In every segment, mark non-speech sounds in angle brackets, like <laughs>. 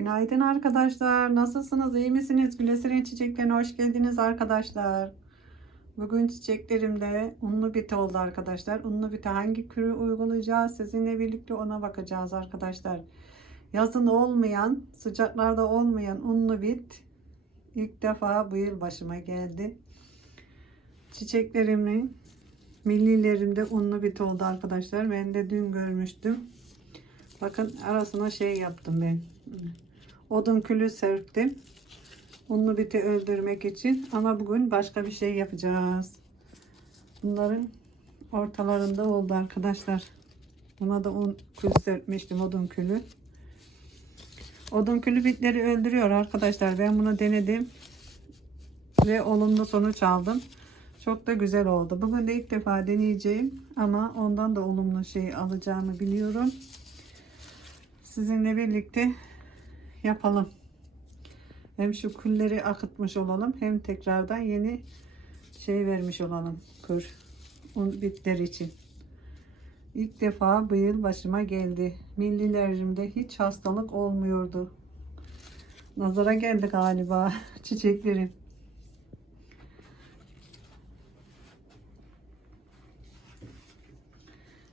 Günaydın arkadaşlar. Nasılsınız? İyi misiniz? Gülesirin çiçeklerine hoş geldiniz arkadaşlar. Bugün çiçeklerimde unlu bit oldu arkadaşlar. Unlu bite hangi kürü uygulayacağız? Sizinle birlikte ona bakacağız arkadaşlar. Yazın olmayan, sıcaklarda olmayan unlu bit ilk defa bu yıl başıma geldi. Çiçeklerimin millilerimde unlu bit oldu arkadaşlar. Ben de dün görmüştüm. Bakın arasına şey yaptım ben. Odun külü serptim. Unlu biti öldürmek için. Ama bugün başka bir şey yapacağız. Bunların ortalarında oldu arkadaşlar. Buna da un külü serpmiştim. Odun külü. Odun külü bitleri öldürüyor arkadaşlar. Ben bunu denedim. Ve olumlu sonuç aldım. Çok da güzel oldu. Bugün de ilk defa deneyeceğim. Ama ondan da olumlu şey alacağımı biliyorum sizinle birlikte yapalım. Hem şu külleri akıtmış olalım hem tekrardan yeni şey vermiş olalım un bitler için. İlk defa bu yıl başıma geldi. Millilerimde hiç hastalık olmuyordu. Nazara geldi galiba <laughs> çiçeklerim.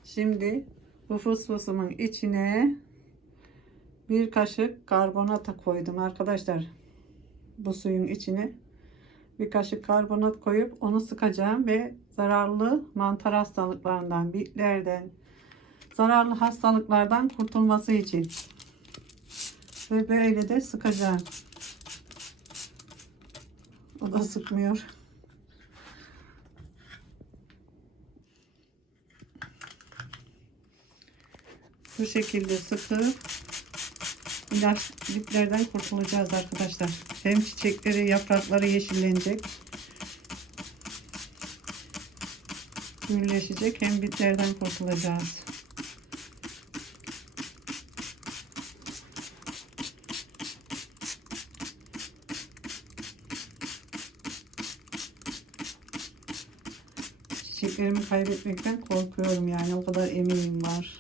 Şimdi bu fısfısımın içine bir kaşık karbonat koydum arkadaşlar. Bu suyun içine bir kaşık karbonat koyup onu sıkacağım ve zararlı mantar hastalıklarından, bitlerden, zararlı hastalıklardan kurtulması için. Ve böyle de sıkacağım. O da sıkmıyor. Bu şekilde sıkıp ilaç bitlerden kurtulacağız arkadaşlar. Hem çiçekleri, yaprakları yeşillenecek. Gürleşecek hem bitlerden kurtulacağız. Çiçeklerimi kaybetmekten korkuyorum yani o kadar emeğim var.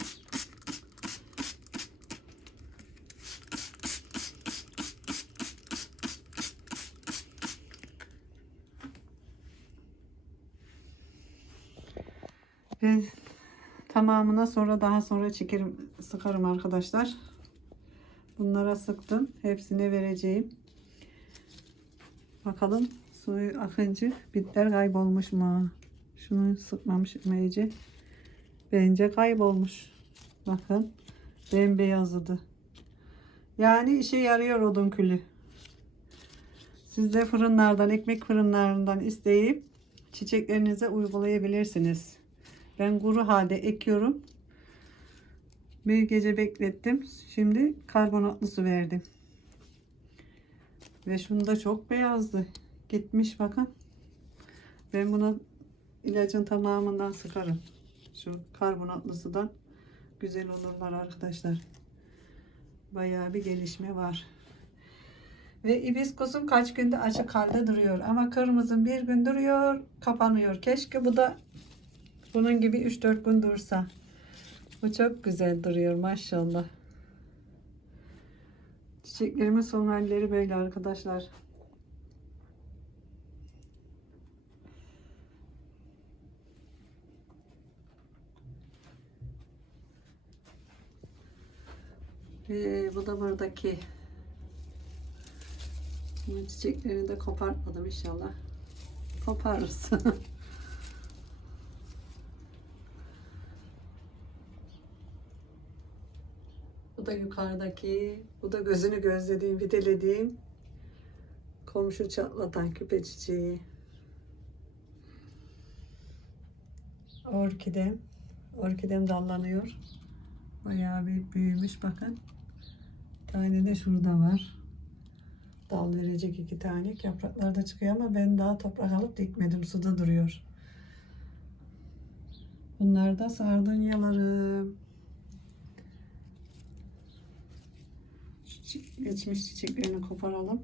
Ben tamamına sonra daha sonra çekerim sıkarım arkadaşlar. Bunlara sıktım. Hepsine vereceğim. Bakalım suyu akınca bitler kaybolmuş mu? Şunu sıkmamışım iyice. Bence kaybolmuş. Bakın bembeyazladı. Yani işe yarıyor odun külü. Siz de fırınlardan, ekmek fırınlarından isteyip çiçeklerinize uygulayabilirsiniz. Ben kuru halde ekiyorum. Bir gece beklettim. Şimdi karbonatlı su verdim. Ve şunu da çok beyazdı. Gitmiş bakın. Ben buna ilacın tamamından sıkarım. Şu karbonatlısudan güzel olurlar arkadaşlar. Bayağı bir gelişme var. Ve ibiskusum kaç günde açık halde duruyor. Ama kırmızım bir gün duruyor, kapanıyor. Keşke bu da bunun gibi 3-4 gün dursa. Bu çok güzel duruyor maşallah. Çiçeklerimin son halleri böyle arkadaşlar. Ve bu da buradaki. Bu çiçeklerini de kopartmadım inşallah. Koparırız. <laughs> da yukarıdaki, bu da gözünü gözlediğim, videlediğim komşu çatlatan küpe çiçeği. Orkidem. Orkidem dallanıyor. Bayağı bir büyümüş bakın. Bir tane de şurada var. Dal verecek iki tane. Yapraklar da çıkıyor ama ben daha toprak alıp dikmedim. Suda duruyor. Bunlar da sardunyalarım. Çiçek- geçmiş çiçeklerini koparalım.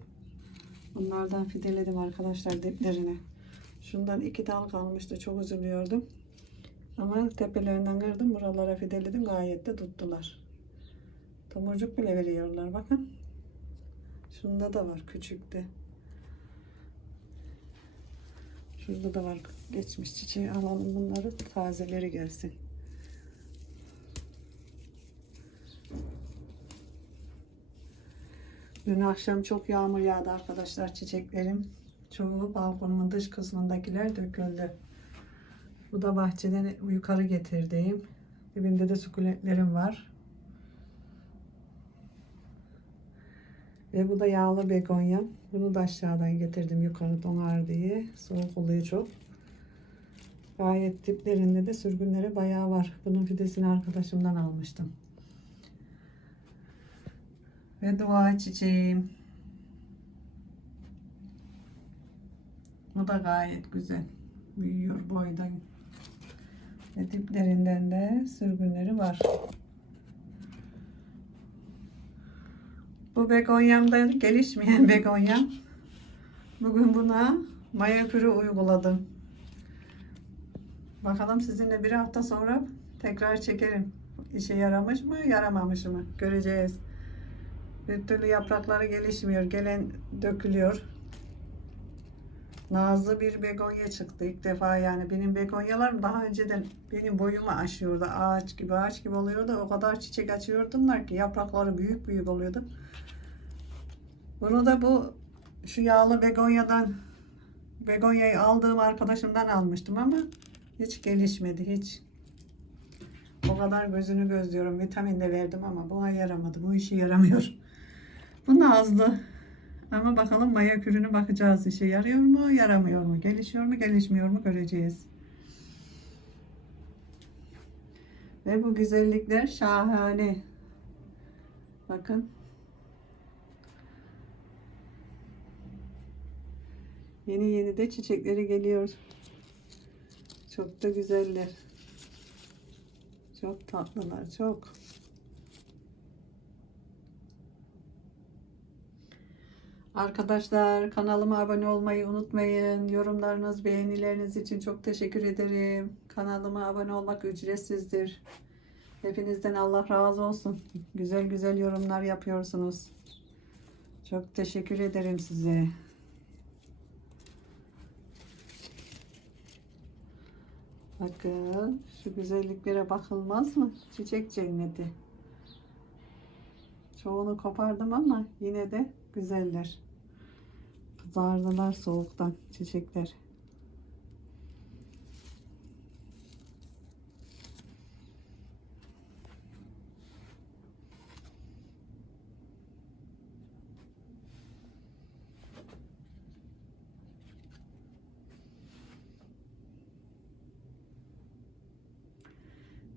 Bunlardan fideledim arkadaşlar diplerini. Şundan iki dal kalmıştı. Çok üzülüyordum. Ama tepelerinden kırdım. Buralara fideledim. Gayet de tuttular. Tomurcuk bile veriyorlar. Bakın. Şunda da var küçükte. Şurada da var geçmiş çiçeği alalım bunları tazeleri gelsin. Dün akşam çok yağmur yağdı arkadaşlar çiçeklerim. Çoğu balkonumun dış kısmındakiler döküldü. Bu da bahçeden yukarı getirdiğim. Dibinde de sukulentlerim var. Ve bu da yağlı begonya. Bunu da aşağıdan getirdim yukarı donar diye. Soğuk oluyor çok. Gayet diplerinde de sürgünleri bayağı var. Bunun fidesini arkadaşımdan almıştım. Ve dua çiçeğim. Bu da gayet güzel. Büyüyor boydan. Ve diplerinden de sürgünleri var. Bu begonyamda gelişmeyen <laughs> begonyam. Bugün buna maya pürü uyguladım. Bakalım sizinle bir hafta sonra tekrar çekerim. İşe yaramış mı, yaramamış mı? Göreceğiz. Bir türlü yaprakları gelişmiyor. Gelen dökülüyor. Nazlı bir begonya çıktı ilk defa yani. Benim begonyalarım daha önceden benim boyumu aşıyordu. Ağaç gibi ağaç gibi oluyordu. O kadar çiçek açıyordumlar ki yaprakları büyük büyük oluyordu. Bunu da bu şu yağlı begonyadan begonyayı aldığım arkadaşımdan almıştım ama hiç gelişmedi hiç. O kadar gözünü gözlüyorum. Vitamin de verdim ama buna yaramadı. Bu işe yaramıyor. Bu nazlı. Ama bakalım maya kürünü bakacağız. İşe yarıyor mu, yaramıyor mu? Gelişiyor mu, gelişmiyor mu göreceğiz. Ve bu güzellikler şahane. Bakın. Yeni yeni de çiçekleri geliyor. Çok da güzeller. Çok tatlılar, çok. Arkadaşlar kanalıma abone olmayı unutmayın. Yorumlarınız, beğenileriniz için çok teşekkür ederim. Kanalıma abone olmak ücretsizdir. Hepinizden Allah razı olsun. Güzel güzel yorumlar yapıyorsunuz. Çok teşekkür ederim size. Bakın şu güzelliklere bakılmaz mı? Çiçek cenneti. Çoğunu kopardım ama yine de güzeller. Kızardılar soğuktan çiçekler.